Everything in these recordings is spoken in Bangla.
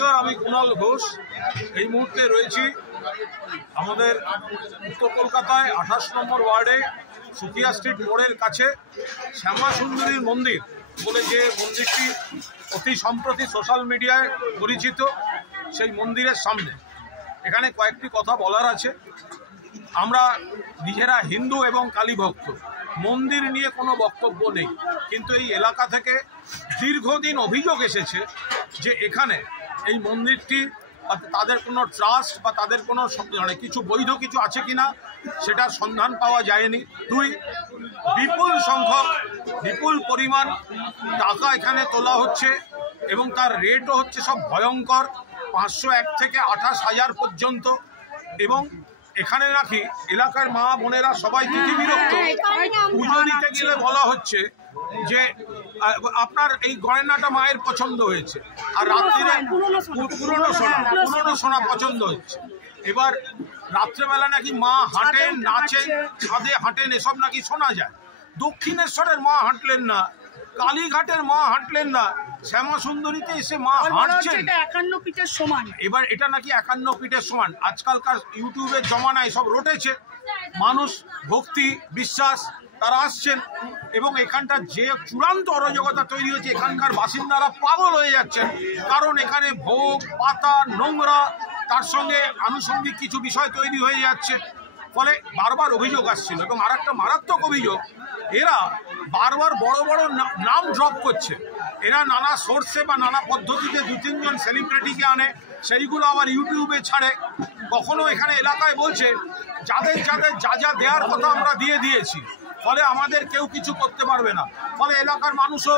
নমস্কার, আমি কুণাল ঘোষ। এই মুহূর্তে রয়েছি আমাদের উত্তর কলকাতায় 28 নম্বর ওয়ার্ডে সুকিয়া স্ট্রিট মোড়ের কাছে শ্যামা সুন্দরীর মন্দির বলে যে মন্দিরটি অতি সম্প্রতি সোশ্যাল মিডিয়ায় পরিচিত, সেই মন্দিরের সামনে। এখানে কয়েকটি কথা বলার আছে। আমরা নিজেরা হিন্দু এবং কালী ভক্ত, মন্দির নিয়ে কোনো বক্তব্য নেই, কিন্তু এই এলাকা থেকে দীর্ঘদিন অভিযোগ এসেছে যে এখানে এই মন্দিরটি তাদের কোনো ট্রাস্ট বা তাদের কোনো কিছু বৈধ কিছু আছে কিনা সেটা সন্ধান পাওয়া যায়নি। দুই, বিপুল সংখ্যক বিপুল পরিমাণ টাকা এখানে তোলা হচ্ছে এবং তার রেটও হচ্ছে সব ভয়ঙ্কর, 501 থেকে 28,000 পর্যন্ত। এবং এখানে নাকি এলাকার মা বোনেরা সবাই তিথি বিরক্ত। পুজো দিতে গেলে বলা হচ্ছে যে আপনার এই গয়নাটা মায়ের পছন্দ হয়েছে, আর রাত্রিরে পুরনো সোনা পছন্দ হচ্ছে। এবার রাত্রেবেলা নাকি মা হাঁটেন, নাচেন, ছাদে হাঁটেন, এসব নাকি শোনা যায়। দক্ষিণেশ্বরের মা হাঁটলেন না, কালীঘাটের মা হাঁটলেন না, শ্যামা সুন্দরীতে এসে মা হাঁটছেন। 51 ফিটের সমান। এবার এটা নাকি 51 ফিটের সমান। আজকালকার ইউটিউবের জমানায় সব রটেছে, মানুষ ভক্তি বিশ্বাস তারা আসছেন এবং এখানটার যে চূড়ান্ত অরাজকতা তৈরি হয়েছে, এখানকার বাসিন্দারা পাগল হয়ে যাচ্ছেন। কারণ এখানে ভোগ পাতা নোংরা, তার সঙ্গে আনুষঙ্গিক কিছু বিষয় তৈরি হয়ে যাচ্ছে, ফলে বারবার অভিযোগ আসছিল। এবং আর একটা মারাত্মক অভিযোগ, এরা বারবার বড় বড় নাম ড্রপ করছে। এরা নানা সোর্সে বা নানা পদ্ধতিতে 2-3 জন সেলিব্রিটিকে আনে, সেইগুলো আবার ইউটিউবে ছাড়ে। কখনো এখানে এলাকায় বলছে যাদের যাদের যা যা দেওয়ার কথা আমরা দিয়ে দিয়েছি, ফলে আমাদের কেউ কিছু করতে পারবে না। ফলে এলাকার মানুষও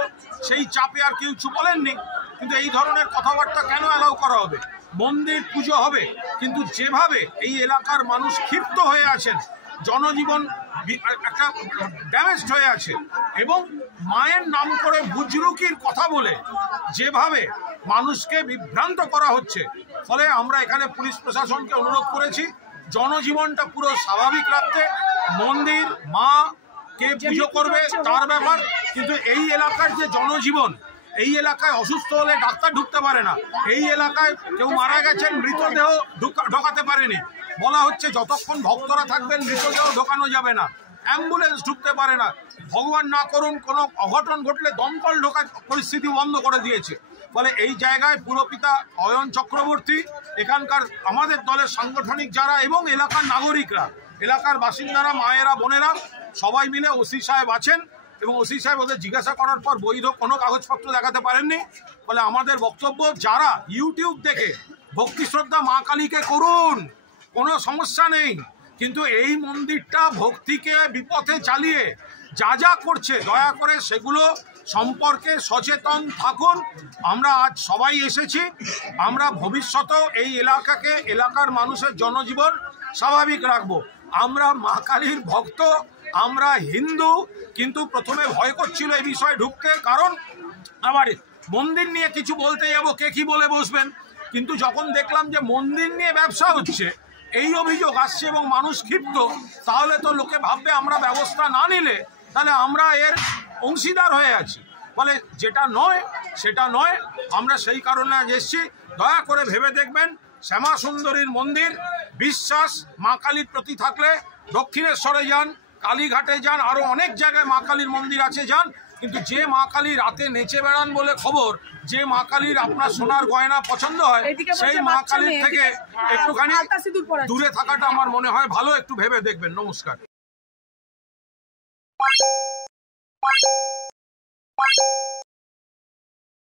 সেই চাপে আর কেউ কিছু বলেননি। কিন্তু এই ধরনের কথাবার্তা কেন অ্যালাউ করা হবে? মন্দির পুজো হবে, কিন্তু যেভাবে এই এলাকার মানুষ ক্ষিপ্ত হয়ে আছেন, জনজীবন একটা ড্যামেজড হয়ে আছে, এবং মায়ের নাম করে বুজরুকির কথা বলে যেভাবে মানুষকে বিভ্রান্ত করা হচ্ছে, ফলে আমরা এখানে পুলিশ প্রশাসনকে অনুরোধ করেছি জনজীবনটা পুরো স্বাভাবিক রাখতে। মন্দির মা কে পুজো করবে তার ব্যাপার, কিন্তু এই এলাকার যে জনজীবন, এই এলাকায় অসুস্থ হলে ডাক্তার ঢুকতে পারে না, এই এলাকায় কেউ মারা গেছেন মৃতদেহ ঢোকাতে পারেনি, বলা হচ্ছে যতক্ষণ ভক্তরা থাকবেন মৃতদেহ ঢোকানো যাবে না, অ্যাম্বুলেন্স ঢুকতে পারে না, ভগবান না করুন কোনো অঘটন ঘটলে দমকল ঢোকার পরিস্থিতি বন্ধ করে দিয়েছে। ফলে এই জায়গায় পুরপিতা অয়ন চক্রবর্তী, এখানকার আমাদের দলের সাংগঠনিক যারা এবং এলাকার নাগরিকরা, এলাকার বাসিন্দারা, মায়েরা বোনেরা সবাই মিলে ওসি সাহেব আছেন এবং ওসি সাহেব ওদের জিজ্ঞাসা করার পর বৈধ কোনো কাগজপত্র দেখাতে পারেননি। ফলে আমাদের বক্তব্য, যারা ইউটিউব দেখে ভক্তি শ্রদ্ধা মা কালীকে করুন, কোনো সমস্যা নেই, কিন্তু এই মন্দিরটা ভক্তিকে বিপথে চালিয়ে যা যা করছে দয়া করে সেগুলো সম্পর্কে সচেতন থাকুন। আমরা আজ সবাই এসেছি, আমরা ভবিষ্যতেও এই এলাকাকে, এলাকার মানুষের জনজীবন স্বাভাবিক রাখবো। আমরা মা কালীর ভক্ত, আমরা হিন্দু, কিন্তু প্রথমে ভয় করছিল এই বিষয়ে ঢুকতে, কারণ আবার মন্দির নিয়ে কিছু বলতে যাবো, কে কি বলে বসবেন। কিন্তু যখন দেখলাম যে মন্দির নিয়ে ব্যবসা হচ্ছে, এই অভিযোগ আসছে এবং মানুষ ক্ষিপ্ত, তাহলে তো লোকে ভাববে আমরা ব্যবস্থা না নিলে তাহলে আমরা এর অংশীদার হয়ে আছি। ফলে যেটা নয় সেটা নয়, আমরা সেই কারণে আজ এসেছি। দয়া করে ভেবে দেখবেন, শ্যামা সুন্দরীর মন্দির, বিশ্বাস মা কালীর প্রতি থাকলে দক্ষিণেশ্বরে যান, কালীঘাটে যান, আরও অনেক জায়গায় মা কালীর মন্দির আছে, যান। কিন্তু যে মা কালী রাতে নেচে বেড়ান বলে খবর, যে মা কালীর আপনার সোনার গয়না পছন্দ হয়, সেই মা কালীর থেকে একটুখানি দূরে থাকাটা আমার মনে হয় ভালো। একটু ভেবে দেখবেন। নমস্কার।